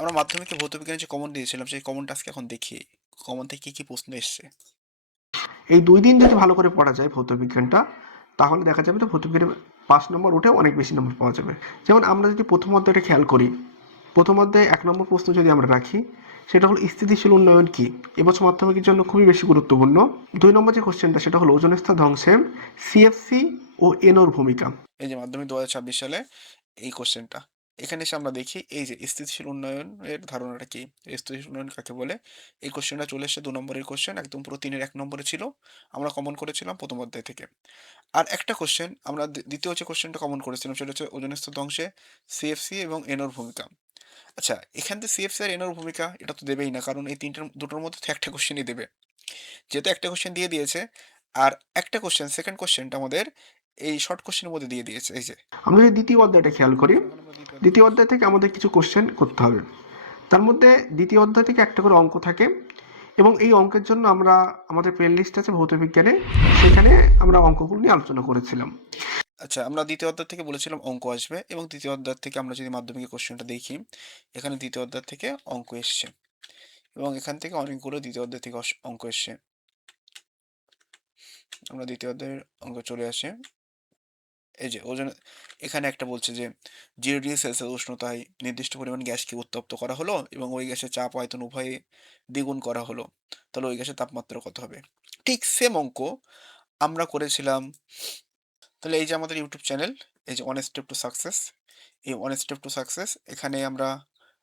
আমরা মাধ্যমিকে ভৌত বিজ্ঞানে যে কমন দিয়েছিলাম সেই কমনটা আজকে এখন দেখি কমন থেকে কি কি প্রশ্ন এসছে। এই 2 দিন যদি ভালো করে পড়া যায় ভৌতবিজ্ঞানটা, তাহলে দেখা যাবে যে ভৌতবিজ্ঞানে 5 নম্বর উঠেও অনেক বেশি নম্বর পাওয়া যাবে। যেমন আমরা যদি প্রথম অধ্যায়টা খেয়াল করি, প্রথম অধ্যায়ে 1 নম্বর প্রশ্ন যদি আমরা রাখি, সেটা হলো স্থিতিশীল উন্নয়ন কি? এবছর মাধ্যমিকের জন্য খুবই বেশি গুরুত্বপূর্ণ। 2 নম্বর যে কোশ্চেনটা সেটা হলো ওজোন স্তর ধ্বংসে সিএফসি ও এনোর ভূমিকা। এই যে মাধ্যমিক 2026 সালে এই কোশ্চেনটা। এখানে এসে আমরা দেখি এই যে স্থিতিশীল উন্নয়নের ধারণাটা কি? স্থিতিশীল উন্নয়ন কাকে বলে? এই কোশ্চেনটা চলে এসেছে 2 নম্বরের কোশ্চেন একদম পুরো 3 এর 1 নম্বরে ছিল। আমরা কমন করেছিলাম প্রথম অধ্যায় থেকে। আর একটা কোশ্চেন আমরা দ্বিতীয় যে কোশ্চেনটা কমন করেছিলাম সেটা হচ্ছে ওজোন স্তর ধ্বংসে সিএফসি এবং এনোর ভূমিকা। আচ্ছা, এখান থেকে সিএফসি আর এনোর ভূমিকা এটা তো দেবেই না। কারণ এই ৩ দুটোর মধ্যে তো একটা কোশ্চেনই দেবে। যেহেতু একটা কোশ্চেন দিয়ে দিয়েছে, আর একটা কোশ্চেন সেকেন্ড কোশ্চেনটা আমাদের এই শর্ট কোশ্চেনের মধ্যে দিয়ে দিয়েছে। এই যে আমরা যদি দ্বিতীয় অধ্যায়টা খেয়াল করি, এখন আমরা দ্বিতীয় অধ্যায় দ্বিতীয় দেখি। অধ্যায় থেকে আমাদের কিছু কোশ্চেন করতে হবে। তার মধ্যে দ্বিতীয় অধ্যায় থেকে একটা করে অঙ্ক থাকে, এবং এই অঙ্কের জন্য আমরা আমাদের প্লে লিস্ট আছে ভৌতবিজ্ঞানে, সেখানে আমরা অঙ্কগুলো নিয়ে আলোচনা করেছিলাম। আচ্ছা, আমরা দ্বিতীয় অধ্যায় থেকে বলেছিলাম অঙ্ক আসবে এবং দ্বিতীয় অধ্যায় থেকে আমরা যদি মাধ্যমিকের কোশ্চেনটা দেখি, এখানে দ্বিতীয় অধ্যায় থেকে অঙ্ক এসছে এবং এখান থেকে অনেকগুলো দ্বিতীয় অধ্যায় থেকে অঙ্ক এসছে। আমরা দ্বিতীয় অধ্যায়ের অঙ্ক চলে আসি। এই যে ওজন এখানে একটা বলছে যে 0 ডিগ্রি সেলসিয়াস উষ্ণতায় নির্দিষ্ট পরিমাণ গ্যাসকে উত্তপ্ত করা হলো এবং ওই গ্যাসের চাপ ও আয়তন উভয়ে দ্বিগুণ করা হলো। তাহলে ওই গ্যাসের তাপমাত্রা কত হবে? ঠিক সেম অঙ্ক আমরা করেছিলাম। তাহলে এই যে আমাদের ইউটিউব চ্যানেল, এই যে ওয়ান স্টেপ টু সাকসেস, এই ওয়ান স্টেপ টু সাকসেস এখানে আমরা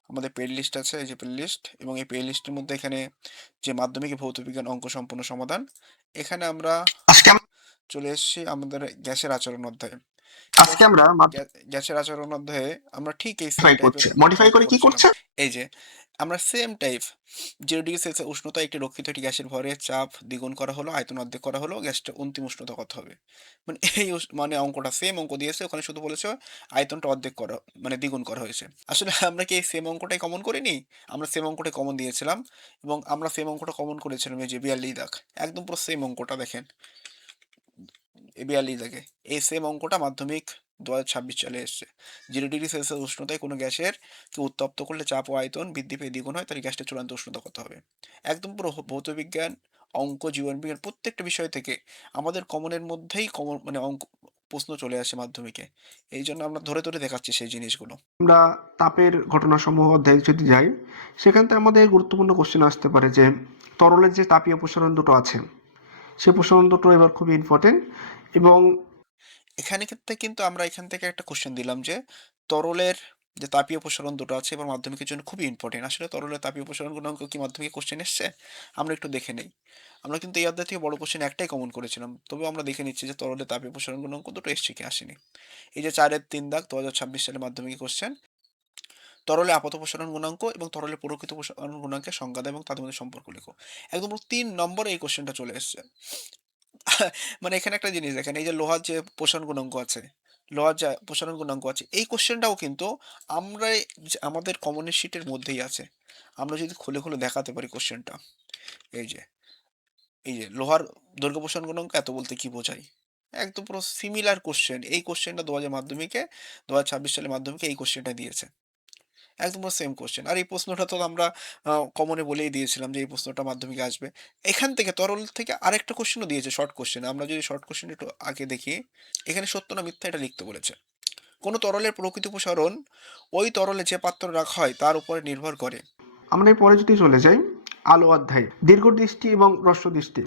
আমাদের প্লে লিস্ট আছে, এই যে প্লে লিস্ট, এবং এই প্লে লিস্টের মধ্যে এখানে যে মাধ্যমিকে ভৌতবিজ্ঞান অঙ্ক সম্পূর্ণ সমাধান, এখানে আমরা আজকে চলে এসেছি আমাদের গ্যাসের আচরণ অধ্যায়ে। আজকে গ্যাস আমরা গ্যাসের আচরণ অধ্যায়ে আমরা ঠিক এই সেম মডিফাই টাইপের করছে, মডিফাই অঙ্ক করে কি করেছিলাম। করছে? এই যে আমরা সেম টাইপ 0 ডিগ্রি সেলসিয়াস উষ্ণতায় একটি রক্ষিত একটি গ্যাসের ভরের চাপ দ্বিগুণ করা হলো, আয়তন অর্ধেক করা হলো, গ্যাসটার অন্তিম উষ্ণতা কত হবে? মানে এই মানে অঙ্কটা সেম অঙ্ক দিয়েছে, ওখানে শুধু বলেছে আয়তনটা অর্ধেক করা মানে দ্বিগুণ করা হয়েছে। আসলে আমরা কি এই সেম অঙ্কটাই কমন করিনি? আমরা সেম অঙ্কটাই কমন দিয়েছিলাম এবং আমরা সেম অঙ্কটা কমন করেছিলাম এই যে 42 দাগ। একদম পুরো সেম অঙ্কটা দেখেন। 42 দাগে। এই সেম অঙ্কটা মাধ্যমিক 2026 সালে এসছে। 0 ডিগ্রি সেলসিয়াস উষ্ণতায় কোনো গ্যাসের কে উত্তপ্ত করলে চাপ ও আয়তন বৃদ্ধি পেয়ে দ্বিগুণ হয়, তাহলে গ্যাসটার চূড়ান্ত উষ্ণতা কত হবে? একদম পুরো ভৌতবিজ্ঞান, অঙ্ক, জীবনবিজ্ঞান প্রত্যেকটা বিষয় থেকে আমাদের কমনের মধ্যেই কমন মানে অঙ্ক প্রশ্ন চলে আসে মাধ্যমিকে। এইজন্য আমরা ধরে, ধরে দেখাচ্ছি সেই জিনিসগুলো। আমরা তাপের ঘটনাসমূহ অধ্যায়ে যদি যাই, সেখান থেকে আমাদের গুরুত্বপূর্ণ কোশ্চেন আসতে পারে যে তরলের যে তাপীয় প্রসারণ দুটো আছে, সে প্রসারণ দুটো এবার খুবই ইম্পর্টেন্ট। এবং এখানে ক্ষেত্রে কিন্তু আমরা এখান থেকে একটা কোশ্চেন দিলাম যে তরলের যে তাপীয় প্রসারণ দুটো আছে এবার মাধ্যমিকের জন্য খুবই ইম্পর্টেন্ট। আসলে তরলের তাপীয় প্রসারণ গুণাঙ্ক কি মাধ্যমিকে কোশ্চেন এসছে? আমরা একটু দেখে নেই। আমরা কিন্তু এই অধ্যায় থেকে বড় কোশ্চেন একটাই কমন করেছিলাম, তবেও আমরা দেখে নিচ্ছি যে তরলের তাপীয় প্রসারণ গুণাঙ্ক দুটো এসছে কি আসেনি। এই যে 4 এর 3 দাগ 2026 সালে মাধ্যমিকে কোশ্চেন, তরলে আপাত প্রসারণ গুণাঙ্ক এবং তরলের প্রকৃত প্রসারণ গুণাঙ্কের সংজ্ঞা দাও এবং তাদের মধ্যে সম্পর্ক লেখো। একদম পুরো 3 নম্বরে এই কোশ্চেনটা চলে এসছে। মানে এখানে একটা জিনিস দেখেন, এই যে লোহার যে প্রসারণ গুণাঙ্ক আছে, লোহার যা প্রসারণ গুণাঙ্ক আছে, এই কোশ্চেনটাও কিন্তু আমরা যে আমাদের কমনের শিটের মধ্যেই আছে। আমরা যদি খুলে, খুলে দেখাতে পারি কোশ্চেনটা। এই যে, এই যে লোহার দৈর্ঘ্য প্রসারণ গুণাঙ্ক এত বলতে কি বোঝায়? একদম পুরো সিমিলার কোশ্চেন। এই কোশ্চেনটা 2026 সালে মাধ্যমিকে এই কোশ্চেনটা দিয়েছে। একদম পুরো সেম কোশ্চেন। আর এই প্রশ্নটা তো আমরা কমনে বলেই দিয়েছিলাম যে এই প্রশ্নটা মাধ্যমিকে আসবে। এখান থেকে তরল থেকে আরেকটা কোশ্চেনও দিয়েছে শর্ট কোশ্চেন। আমরা যদি শর্ট কোশ্চেন একটু আগে দেখি, এখানে সত্য না মিথ্যা এটা লিখতে বলেছে। কোন তরলের প্রকৃত প্রসারণ ওই তরলে যে পাত্র রাখা হয় তার উপরে নির্ভর করে। আমরা এর পরে যদি চলে যাই আলো অধ্যায়, দীর্ঘদৃষ্টি এবং হ্রস্বদৃষ্টি।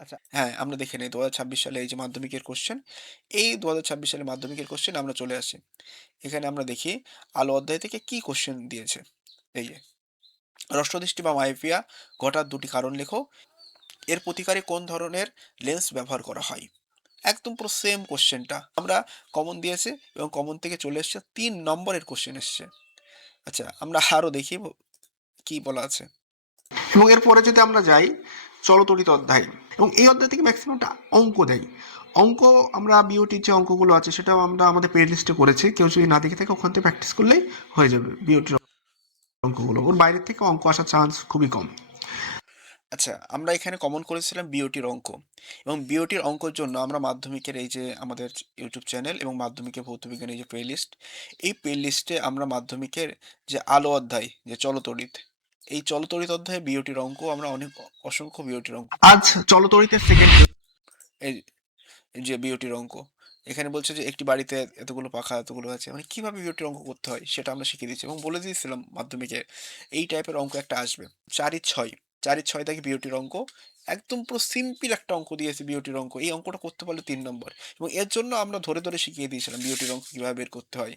আচ্ছা, হ্যাঁ, আমরা দেখে নেই 2026 সালে এই যে মাধ্যমিকের কোশ্চেন, এই 2026 সালে মাধ্যমিকের কোশ্চেন আমরা চলে আসি। এখানে আমরা দেখি আলো অধ্যায় থেকে কি কোশ্চেন দিয়েছে। এই যে হ্রস্বদৃষ্টি বা মায়োপিয়া ঘটার 2টি কারণ লেখো। এর প্রতিকারে কোন ধরনের লেন্স ব্যবহার করা হয়? একদম পুরো সেম কোশ্চেনটা আমরা কমন দিয়েছে এবং কমন থেকে চলে এসছে 3 নম্বরের কোশ্চেন এসছে। আচ্ছা, আমরা আরো দেখি কি বলা আছে। এবং এরপরে যদি আমরা যাই চলতরিত অধ্যায়, এবং এই অধ্যায় থেকে ম্যাক্সিমামটা অঙ্ক দেয়। অঙ্ক আমরা বিওটির যে অঙ্কগুলো আছে সেটাও আমরা আমাদের প্লে লিস্টে করেছি, কেউ যদি না দেখে থাকে ওখান থেকে প্র্যাকটিস করলেই হয়ে যাবে। বিওটির অঙ্কগুলো ওর বাইরের থেকে অঙ্ক আসার চান্স খুবই কম। আচ্ছা, আমরা এখানে কমন করেছিলাম বিওটির অঙ্ক এবং বিওটির অঙ্কর জন্য আমরা মাধ্যমিকের এই যে আমাদের ইউটিউব চ্যানেল এবং মাধ্যমিকের ভৌতবিজ্ঞানের এই যে প্লেলিস্ট, এই প্লেলিস্টে আমরা মাধ্যমিকের যে আলো অধ্যায়, যে চলতড়িৎ, এই চলতড়িৎ অধ্যায়ে বিওটির অঙ্ক আমরা অনেক অসংখ্য বিওটির অঙ্ক আজ চলতরিতের সেকেন্ড এই যে বিওটির অঙ্ক। এখানে বলছে যে একটি বাড়িতে এতগুলো পাখা এতগুলো আছে। মানে কিভাবে বিওটির অঙ্ক করতে হয় সেটা আমরা শিখিয়ে দিয়েছি এবং বলে দিয়েছিলাম মাধ্যমিকে এই টাইপের অঙ্ক একটা আসবে। 4-6, 4-6 থেকে বিওটির অঙ্ক। একদম পুরো সিম্পল একটা অঙ্ক দিয়েছে বিওটির অঙ্ক। এই অঙ্কটা করতে পারলে ৩ নম্বর এবং এর জন্য আমরা ধরে, ধরে শিখিয়ে দিয়েছিলাম বিওটির অঙ্ক কিভাবে বের করতে হয়।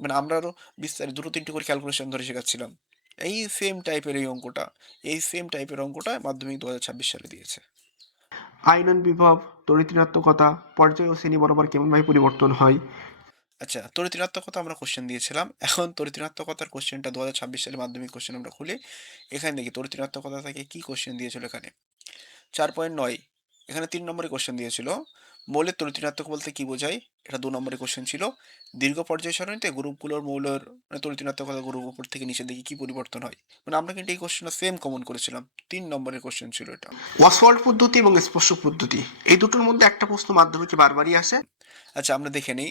মানে আমরা আরো বিস্তারিত ২টো ৩টো করে ক্যালকুলেশন ধরে শেখাচ্ছিলাম। এই সেম টাইপের এই অঙ্কটা, এই সেম টাইপের অঙ্কটা মাধ্যমিক ২০২৬ সালে দিয়েছে। আয়নন বিভব, তড়িৎ ঋণাত্মকতা, পর্যায় ও শ্রেণী বরাবর কেমনভাবে পরিবর্তন হয়। আচ্ছা, তড়িৎ ঋণাত্মকতা আমরা কোশ্চেন দিয়েছিলাম। এখন তড়িৎ ঋণাত্মকতার কোশ্চেনটা ২০২৬ সালে মাধ্যমিক কোশ্চেন আমরা খুলি। এখানে দেখি তড়িৎ ঋণাত্মকতা থেকে কি কোশ্চেন দিয়েছিল এখানে। ৪.৯ এখানে ৩ নম্বরের কোশ্চেন দিয়েছিল। মৌলের তড়িৎ ঋণাত্মক বলতে কি বোঝায়? এটা ২ নম্বরের কোশ্চেন ছিল। দীর্ঘ পর্যায় সারণীতে গ্রুপগুলোর মৌলের মানে তড়িৎ ঋণাত্মকতা গ্রুপ উপর থেকে নিচের দিকে কি পরিবর্তন হয়? মানে আমরা কিন্তু এই কোশ্চেনটা সেম কমন করেছিলাম। ৩ নম্বরের কোশ্চেন ছিল এটা। অসওয়াল্ড পদ্ধতি এবং স্পর্শক পদ্ধতি, এই দুটোর মধ্যে একটা প্রশ্ন মাধ্যমিকে বারবারই আসে। আচ্ছা আমরা দেখে নেই।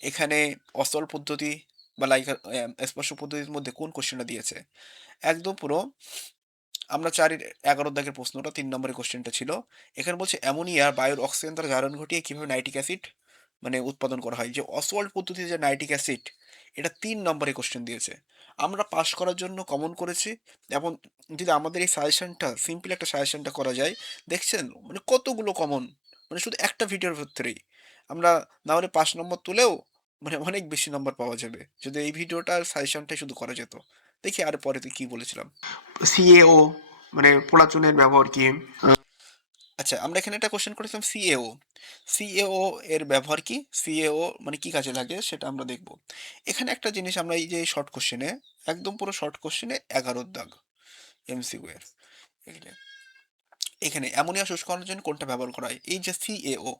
এখানে অসল পদ্ধতি বা লাইগার স্পর্শ পদ্ধতির মধ্যে কোন কোশ্চেনটা দিয়েছে? একদম পুরো আমরা ৪ এর ১১ দাগের প্রশ্নটা ৩ নম্বরের কোয়েশ্চেনটা ছিল। এখানে বলছে অ্যামোনিয়া বায়ুর অক্সিজেন দ্বারা জারণ ঘটিয়ে কিভাবে নাইট্রিক অ্যাসিড মানে উৎপাদন করা হয়। যে অসওয়াল্ড পদ্ধতিতে যে নাইট্রিক অ্যাসিড এটা ৩ নম্বরের কোয়েশ্চেন দিয়েছে। আমরা পাস করার জন্য কমন করেছি এবং যদি আমাদের এই সাজেশনটা সিম্পল একটা সাজেশনটা করা যায়, দেখছেন মানে কতগুলো কমন মানে শুধু একটা ভিডিওর ভেতরেই। আমরা না হলে ৫ নম্বর তুলেও মানে অনেক বেশি নম্বর পাওয়া যাবে। যদি এই ভিডিওটার সাজেশনটাই শুধু করা যেত। দেখি আর পরে তো কি বলেছিলাম। সিএও মানে পোড়াচুনের ব্যবহার কি। আচ্ছা, আমরা এখানে একটা কোয়েশ্চেন করেছিলাম সিএও। সিএও এর ব্যবহার কি? সিএও মানে কি কাজে লাগে সেটা আমরা দেখব। এখানে একটা জিনিস আমরা এই যে শর্ট কোয়েশ্চেনে একদম পুরো শর্ট কোয়েশ্চেনে ১১ দাগ এমসিকিউ এর। এখানে এখানে অ্যামোনিয়া শুষ্করণের জন্য কোনটা ব্যবহার করা হয়? এই যে সিএও।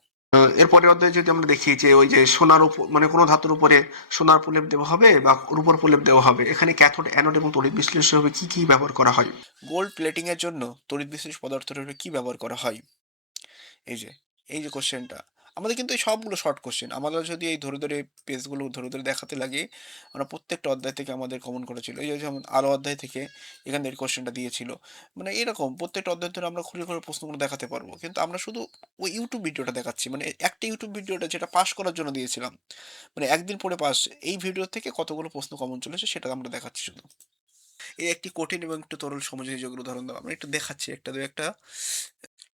এরপরের অধ্যায়ে যদি আমরা দেখি যে ওই যে সোনার উপর মানে কোনো ধাতুর উপরে সোনার প্রলেপ দেওয়া হবে বা রূপোর প্রলেপ দেওয়া হবে, এখানে ক্যাথোড অ্যানোড এবং তড়িৎ বিশ্লেষণ হবে কি কি ব্যবহার করা হয়। গোল্ড প্লেটিং এর জন্য তড়িৎ বিশেষ পদার্থের উপরে কি ব্যবহার করা হয়? এই যে, এই যে কোয়েশ্চেনটা। আমাদের কিন্তু এই সবগুলো শর্ট কোয়েশ্চেন। আমরা যদি এই ধরে, ধরে পেজগুলো ধরে, ধরে দেখাতে লাগি, আমরা প্রত্যেকটা অধ্যায় থেকে আমাদের কমন করেছিল। এই যে যেমন আলো অধ্যায় থেকে এখান থেকে কোয়েশ্চেনটা দিয়েছিল। মানে এরকম প্রত্যেকটা অধ্যায় ধরে আমরা খুঁড়ে, খুঁড়ে প্রশ্নগুলো দেখাতে পারবো। কিন্তু আমরা শুধু ওই ইউটিউব ভিডিওটা দেখাচ্ছি। মানে একটা ইউটিউব ভিডিওটা যেটা পাস করার জন্য দিয়েছিলাম। মানে একদিন পড়ে পাস। এই ভিডিও থেকে কতগুলো প্রশ্ন কমন চলেছে সেটা আমরা দেখাচ্ছি শুধু। এই একটি কঠিন এবং একটু তরল সমযোজীর উদাহরণ দাও। আমরা একটু দেখাচ্ছি ১ টা ২ ১ টা।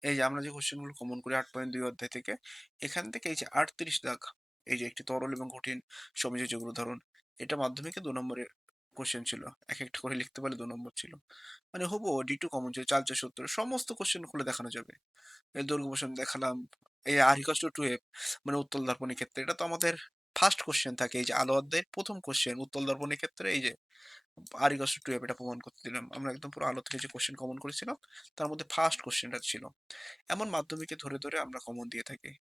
এই যে আমরা যে কোশ্চেন গুলো কমন করি ৮.২ অধ্যায় থেকে, এখান থেকে এই যে ৩৮ দাগ, এই যে একটি তরল এবং কঠিন সমযোজীর উদাহরণ। এটা মাধ্যমিকে ২ নম্বরের কোশ্চেন ছিল। একেকটা করে লিখতে পারলে ২ নম্বর ছিল। মানে হুবহু D2 কমন ছিল ৪ ৪ ৭০ সমস্ত কোশ্চেন খুলে দেখানো যাবে। এই দৈর্ঘ্য প্রসারণ দেখালাম। এই r = 2f মানে উত্তল দর্পণের ক্ষেত্রে এটা তো আমাদের ফার্স্ট কোশ্চেন থাকে। এই যে আলো অধ্যায়ের ১ম কোশ্চেন উত্তল দর্পণের ক্ষেত্রে এই যে r = 2f এটা প্রমাণ করতে দিলাম। আমরা একদম পুরো আলো থেকে যে কোশ্চেন কমন করেছিলাম তার মধ্যে ফার্স্ট কোশ্চেনটা ছিল। এমন মাধ্যমিকে ধরে, ধরে আমরা কমন দিয়ে থাকি।